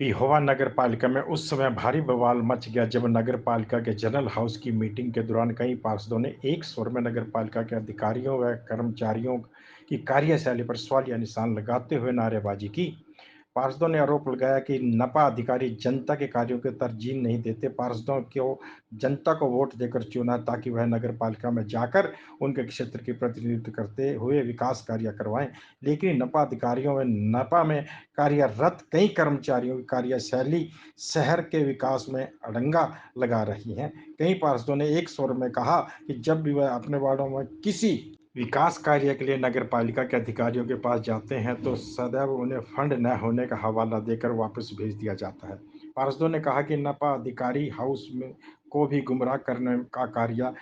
पिहोवा नगर पालिका में उस समय भारी बवाल मच गया जब नगर पालिका के जनरल हाउस की मीटिंग के दौरान कई पार्षदों ने एक स्वर में नगर पालिका के अधिकारियों व कर्मचारियों की कार्यशैली पर सवालिया निशान लगाते हुए नारेबाजी की। पार्षदों ने आरोप लगाया कि नपा अधिकारी जनता के कार्यों को तरजीह नहीं देते। पार्षदों को जनता को वोट देकर चुना ताकि वह नगर पालिका में जाकर उनके क्षेत्र की प्रतिनिधित्व करते हुए विकास कार्य करवाएं, लेकिन नपा अधिकारियों व नपा में कार्यरत कई कर्मचारियों की कार्यशैली शहर के विकास में अड़ंगा लगा रही है। कई पार्षदों ने एक स्वर में कहा कि जब भी वह अपने वार्डों में किसी विकास कार्य के लिए नगर पालिका के अधिकारियों के पास जाते हैं तो सदैव उन्हें फंड न होने का हवाला देकर वापस भेज दिया जाता है। पार्षदों ने कहा कि नपा अधिकारी हाउस में को भी गुमराह करने का कार्य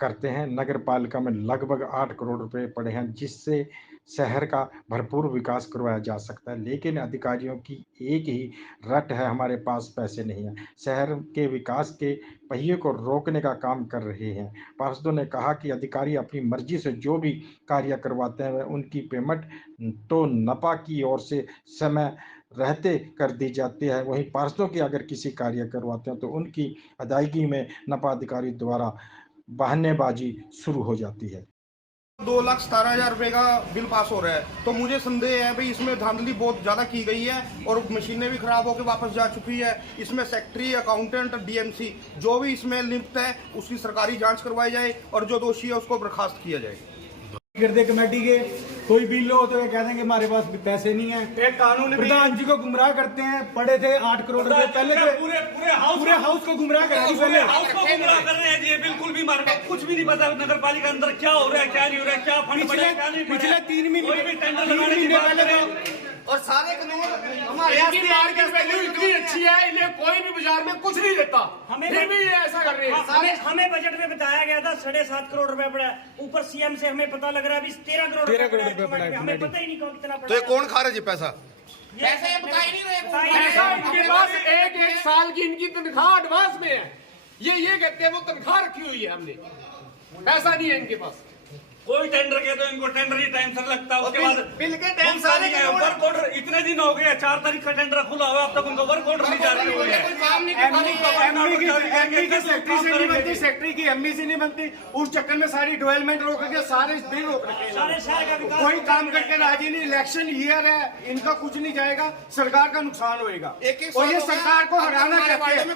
करते हैं। नगर पालिका में लगभग 8 करोड़ रुपए पड़े हैं जिससे शहर का भरपूर विकास करवाया जा सकता है, लेकिन अधिकारियों की एक ही रट है, हमारे पास पैसे नहीं है। शहर के विकास के पहिए को रोकने का काम कर रहे हैं। पार्षदों ने कहा कि अधिकारी अपनी मर्जी से जो भी कार्य करवाते हैं उनकी पेमेंट तो नपा की ओर से समय रहते कर दी जाती है। वहीं पार्षदों की अगर किसी कार्य करवाते हैं तो उनकी अदायगी में नपा अधिकारी द्वारा बहानेबाजी शुरू हो जाती है। 2,17,000 रुपए का बिल पास हो रहा है, तो मुझे संदेह है भाई इसमें धांधली बहुत ज्यादा की गई है और मशीनें भी खराब होकर वापस जा चुकी है। इसमें सेक्रेटरी, अकाउंटेंट, डीएमसी जो भी इसमें लिप्त है उसकी सरकारी जांच करवाई जाए और जो दोषी है उसको बर्खास्त किया जाए। गिरदे कमेटी के कोई बिल हो तो कह देंगे हमारे पास पैसे नहीं है। एक कानून प्रधान जी को गुमराह करते हैं। पड़े थे 8 करोड़ रुपए पहले के पूरे हाउस को गुमराह कर रहे हैं जी। बिल्कुल भी हमारे पास कुछ भी नहीं पता नगर पालिका अंदर क्या हो रहा है, क्या नहीं हो रहा है, क्या फंड पड़ा है, क्या नहीं पड़ा है। पिछले 3 महीने पहले और सारे कानून हमारे मार्केट वैल्यू इतनी अच्छी है, इन्हें कोई भी बाजार में कुछ नहीं देता, फिर भी ये ऐसा कर रहे हैं। हमें बजट में बताया गया था 7.5 करोड़ रुपए पड़ा, ऊपर सीएम से हमें पता लग रहा है अभी 13 करोड़ रुपए पड़ा है। हमें पता ही नहीं कितना पड़ा। तो ये कौन खा रहा है जी पैसा? पैसे बता ही नहीं रहे। ऐसा इनके पास एक साल की इनकी तनख्वाह एडवांस में है। ये कहते हैं वो तनख्वाह रखी हुई है हमने, पैसा नहीं है इनके पास। कोई टेंडर के तो इनको टेंडर ही टाइम से लगता है। उसके बाद बिल के टाइम सारे वर्क ऑर्डर इतने दिन हो गए, 4 तारीख का टेंडर खुला हुआ, अब तक उनको वर्क ऑर्डर नहीं जारी हुई है। एमडी की सेक्रेटरी से नहीं बनती, सेक्रेटरी की एमडी से नहीं बनती। उस चक्कर में सारी डेवलपमेंट रोक के सारे बिल रोक रखे। कोई काम करके राजी नहीं। इलेक्शन ईयर है, इनका कुछ नहीं जाएगा, सरकार का नुकसान होएगा। और ये सरकार को हराना चाहते हैं,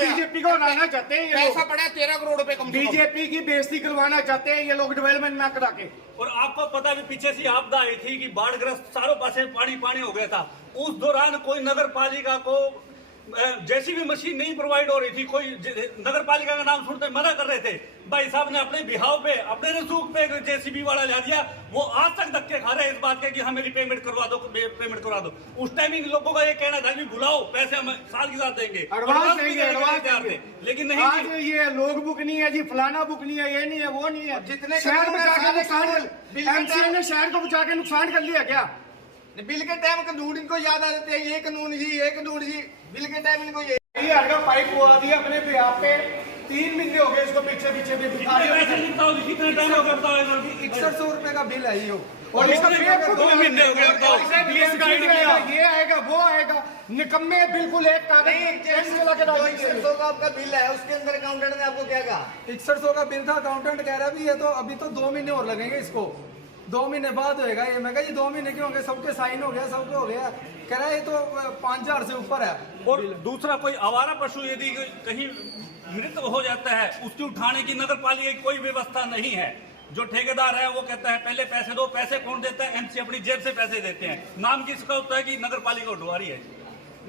बीजेपी को हराना चाहते हैं। पैसा पड़ा 13 करोड़ रुपए कम। बीजेपी की बेइज्जती करवाना चाहते हैं ये लोग डेवलपमेंट ना करा के। और आपको पता भी पीछे से आपदा आई थी कि बाढ़ग्रस्त चारों पासे पानी हो गया था। उस दौरान कोई नगर पालिका को जेसीबी मशीन नहीं प्रोवाइड हो रही थी। कोई नगर पालिका का नाम सुनते मना कर रहे थे। भाई साहब ने अपने बिहाव पे, अपने रसूख पे जेसीबी वाला ला दिया। वो आज तक धक्के खा रहे हैं इस बात के कि हाँ मेरी पेमेंट करवा दो। उस टाइम इन लोगों का ये कहना था कि बुलाओ, पैसे हम साल के साथ देंगे, एडवांस देंगे। लेकिन नहीं। आज ये लोग बुक नहीं है जी, फलाना बुक नहीं है, ये नहीं है, वो नहीं है। जितने शहर बचा के नुकसान, एमसीए ने शहर को बचा के नुकसान कर लिया क्या? बिल के टाइम कानून इनको याद आ जाते हैं। ये कानून जी बिल के टाइम इनको ये पाइप हुआ दिया अपने पे। यहाँ पे 3 महीने हो गए इसको पीछे भी कितने टाइम हो गया? 6100 रुपए का बिल है ये। और इसका 2 महीने हो गए। ये आएगा, वो आएगा, निकम्मे बिल्कुल। एक कागज आपका बिल है, उसके अंदर अकाउंटेंट ने आपको क्या कहा? 6100 का बिल था। अकाउंटेंट कह रहा है अभी तो 2 महीने और लगेंगे इसको, 2 महीने बाद होएगा ये। मैं कहा जी 2 महीने क्यों होंगे, सबके साइन हो गया, सबके हो गया। कह रहा है ये तो 5000 से ऊपर है। और दूसरा, कोई आवारा पशु यदि कहीं मृत हो जाता है उसकी उठाने की नगर पालिका की कोई व्यवस्था नहीं है। जो ठेकेदार है वो कहता है पहले पैसे दो। पैसे कौन देता है? एमसी अपनी जेब से पैसे देते हैं। नाम किसका होता है कि नगर पालिका उठवा रही है।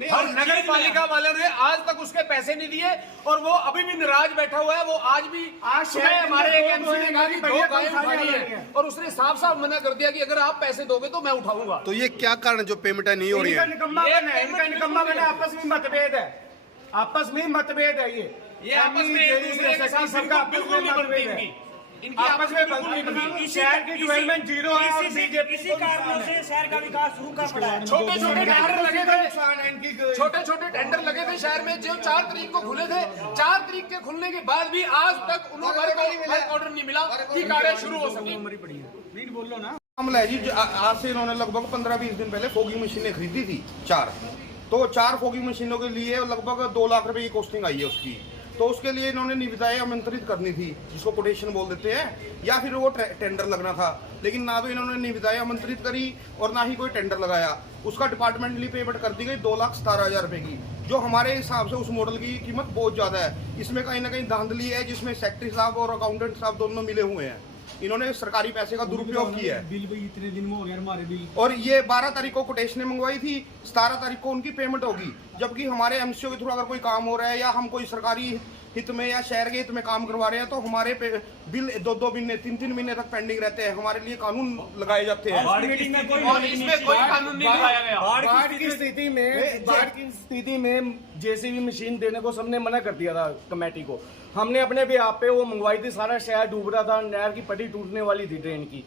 और नगर पालिका वाले ने आज तक उसके पैसे नहीं दिए और वो अभी भी नाराज बैठा हुआ है। वो आज भी हमारे एक एमसी ने कहा कि 2 गायें उठानी है और उसने साफ मना कर दिया कि अगर आप पैसे दोगे तो मैं उठाऊंगा। तो ये क्या कारण जो पेमेंट नहीं हो रही है? इनका निकम्मा बना, आपस में मतभेद है, आपस में मतभेद है। ये आपस में एक दूसरे के साथ सबका बिल्कुल नहीं बनती इनकी आपस में बनती। शहर की डेवलपमेंट जीरो है और बीजेपी इसी कारणों से शहर का विकास रुका पड़ा है। छोटे-छोटे टेंडर लगे थे, छोटे-छोटे टेंडर लगे थे शहर में जो 4 तारीख को खुले थे। 4 तारीख के खुलने के बाद भी आज तक उन्हें वर्क ऑर्डर नहीं मिला कि कार्य शुरू हो सके। बोल लो ना। मामला है जी, आज से इन्होंने लगभग 15-20 दिन पहले फोगिंग मशीनें खरीदी थी 4। तो 4 फॉगिंग मशीनों के लिए लगभग 2 लाख रुपए की कॉस्टिंग आई है उसकी। तो उसके लिए इन्होंने निविदाएं आमंत्रित करनी थी, जिसको कोटेशन बोल देते हैं, या फिर वो टेंडर लगना था। लेकिन ना तो इन्होंने निविदाएं आमंत्रित करी और ना ही कोई टेंडर लगाया। उसका डिपार्टमेंटली पेमेंट कर दी गई 2,17,000 रुपए की, जो हमारे हिसाब से उस मॉडल की कीमत बहुत ज़्यादा है। इसमें कहीं ना कहीं धांधली है, जिसमें सेक्रेटरी साहब और अकाउंटेंट साहब दोनों मिले हुए हैं। इन्होंने सरकारी पैसे का दुरुपयोग किया है। बिल भाई इतने दिन में हो गया हमारे बिल। और ये 12 तारीख को कोटेशन मंगवाई थी, 17 तारीख को उनकी पेमेंट होगी। जबकि हमारे एमसीओ के थ्रू अगर कोई काम हो रहा है या हम कोई सरकारी हित में या शहर के हित में काम करवा रहे हैं, तो हमारे बिल 2-2 महीने 3-3 महीने तक पेंडिंग रहते हैं। हमारे लिए कानून लगाए जाते हैं। और इसमें कोई कानून नहीं लगाया गया। बाढ़ की स्थिति में जेसीबी मशीन देने को सबने मना कर दिया था कमेटी को। हमने अपने भी आप पे वो मंगवाई थी, सारा शहर डूब रहा था, नहर की पट्टी टूटने वाली थी ड्रेन की।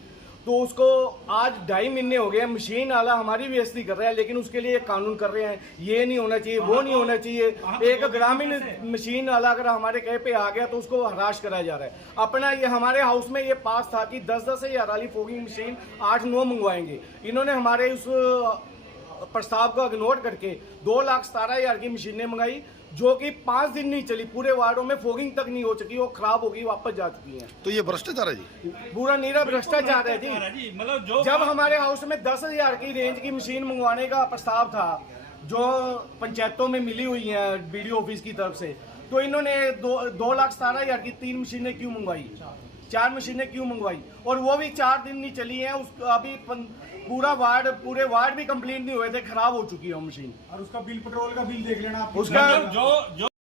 तो उसको आज 2.5 महीने हो गए, मशीन वाला हमारी बेइज्जती कर रहा है, लेकिन उसके लिए कानून कर रहे हैं, ये नहीं होना चाहिए, वो नहीं होना चाहिए। एक ग्रामीण मशीन वाला अगर हमारे कहे पे आ गया तो उसको हराश कराया जा रहा है। अपना ये हमारे हाउस में ये पास था कि 10-10 हज़ार वाली फोगिंग मशीन 8-9 मंगवाएंगे। इन्होंने हमारे उस प्रस्ताव को इग्नोर करके 2,17,000 की मशीनें मंगाई, जो कि 5 दिन नहीं चली, पूरे वार्डों में फोगिंग तक नहीं हो चुकी, वो खराब हो गई, वापस जा चुकी हैं। तो ये भ्रष्टाचार है जी, पूरा नीरा भ्रष्टाचार है जी। मतलब जो जब हमारे हाउस में 10,000 की रेंज की मशीन मंगवाने का प्रस्ताव था, जो पंचायतों में मिली हुई है बीडीओ ऑफिस की तरफ से, तो इन्होंने 2,17,000 की 3 मशीनें क्यों मंगवाई, 4 मशीनें क्यों मंगवाई? और वो भी 4 दिन नहीं चली हैं। अभी पूरे वार्ड भी कंप्लीट नहीं हुए थे, खराब हो चुकी है वो मशीन। और उसका बिल, पेट्रोल का बिल देख लेना आप। उसका जो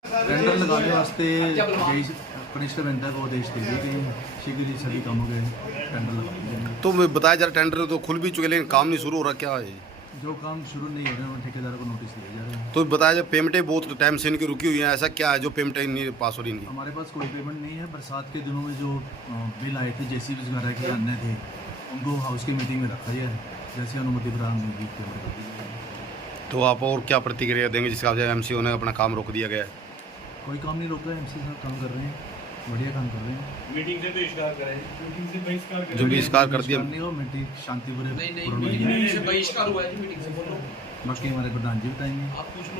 टेंडर लगाने वास्ते कनिष्ठ बैंकर को आदेश दे दिए कि शीघ्र ही सभी कामों के टेंडर लगा। तो बताया जा रहा टेंडर तो खुल भी चुके, लेकिन काम नहीं शुरू हो रहा, क्या है? जो काम शुरू नहीं हो रहे हैं ठेकेदार को नोटिस दिया जा रहा है। तो बताया जा पेमेंटें बहुत टाइम से इनकी रुकी हुई हैं, ऐसा क्या है जो पेमेंटें नहीं पास हो रही इनकी? हमारे पास कोई पेमेंट नहीं है। बरसात के दिनों में जो बिल आए थे जेसीबी वगैरह के अन्य थे, उनको हाउस की मीटिंग में रखा गया है, जैसे अनुमति प्रदान होगी पेमेंट कर दी जाएगी। तो आप और क्या प्रतिक्रिया देंगे जिसका एमसीओ ने अपना काम रोक दिया गया है? कोई काम नहीं रोक रहा है, एमसी साहब काम कर रहे हैं, बढ़िया काम कर रहे हैं। मीटिंग से बहिष्कार करें, मीटिंग से बहिष्कार करें। जो बहिष्कार कर दिया नहीं हो, मीटिंग शांतिपूर्वक बहिष्कार हुआ है मीटिंग से। बाकी हमारे प्रधान जी बताएंगे।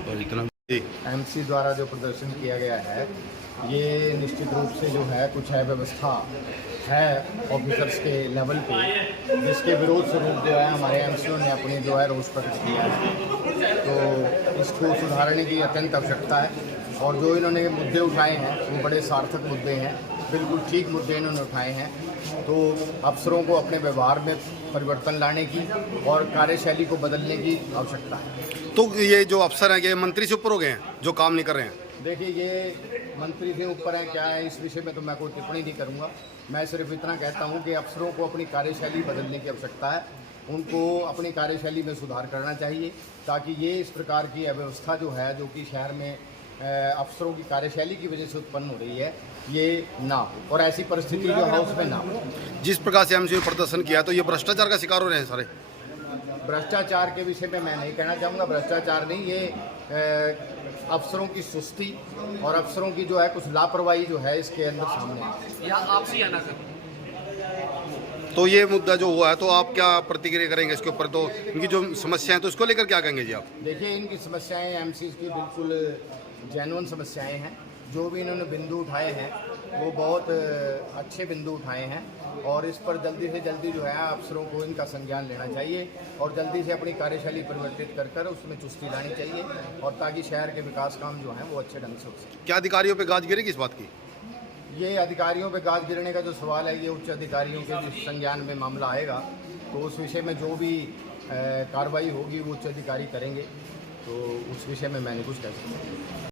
तो इतना जी। एमसी द्वारा जो प्रदर्शन किया गया है, ये निश्चित रूप से जो है कुछ अव्यवस्था है ऑफिसर्स के लेवल पे, जिसके विरोध स्वरूप जो है हमारे एमसीओ ने अपनी जो है रोष प्रकट किया है। तो इसको सुधारने की अत्यंत आवश्यकता है। और जो इन्होंने मुद्दे उठाए हैं वो बड़े सार्थक मुद्दे हैं, बिल्कुल ठीक मुद्दे इन्होंने उठाए हैं। तो अफसरों को अपने व्यवहार में परिवर्तन लाने की और कार्यशैली को बदलने की आवश्यकता है। तो ये जो अफसर हैं, ये मंत्री से ऊपर हो गए हैं जो काम नहीं कर रहे हैं? देखिए, ये मंत्री से ऊपर है क्या है, इस विषय में तो मैं कोई टिप्पणी नहीं करूंगा। मैं सिर्फ इतना कहता हूं कि अफसरों को अपनी कार्यशैली बदलने की आवश्यकता है। उनको अपनी कार्यशैली में सुधार करना चाहिए, ताकि ये इस प्रकार की अव्यवस्था जो है, जो कि शहर में अफसरों की कार्यशैली की वजह से उत्पन्न हो रही है, ये ना हो, और ऐसी परिस्थिति जो हाउस में ना हो। जिस प्रकार से एमसीओ प्रदर्शन किया, तो ये भ्रष्टाचार का शिकार हो रहे हैं सारे। भ्रष्टाचार के विषय में मैं नहीं कहना चाहूँगा, भ्रष्टाचार नहीं, ये अफसरों की सुस्ती और अफसरों की जो है कुछ लापरवाही जो है इसके अंदर सामने है। या आपसी आना कर। तो ये मुद्दा जो हुआ है, तो आप क्या प्रतिक्रिया करेंगे इसके ऊपर? तो इनकी जो समस्याएं हैं, तो इसको लेकर क्या कहेंगे जी आप? देखिए, इनकी समस्याएं एमसीज की बिल्कुल जेन्युइन समस्याएं हैं। जो भी इन्होंने बिंदु उठाए हैं वो बहुत अच्छे बिंदु उठाए हैं, और इस पर जल्दी से जल्दी जो है अफसरों को इनका संज्ञान लेना चाहिए और जल्दी से अपनी कार्यशैली परिवर्तित कर उसमें चुस्ती लानी चाहिए, और ताकि शहर के विकास काम जो हैं वो अच्छे ढंग से हो सके। क्या अधिकारियों पे गाज गिरेगी इस बात की? ये अधिकारियों पे गाज गिरने का जो सवाल है, ये उच्च अधिकारियों के जिस संज्ञान में मामला आएगा, तो उस विषय में जो भी कार्रवाई होगी वो उच्च अधिकारी करेंगे। तो उस विषय में मैं नहीं कुछ कह सकता।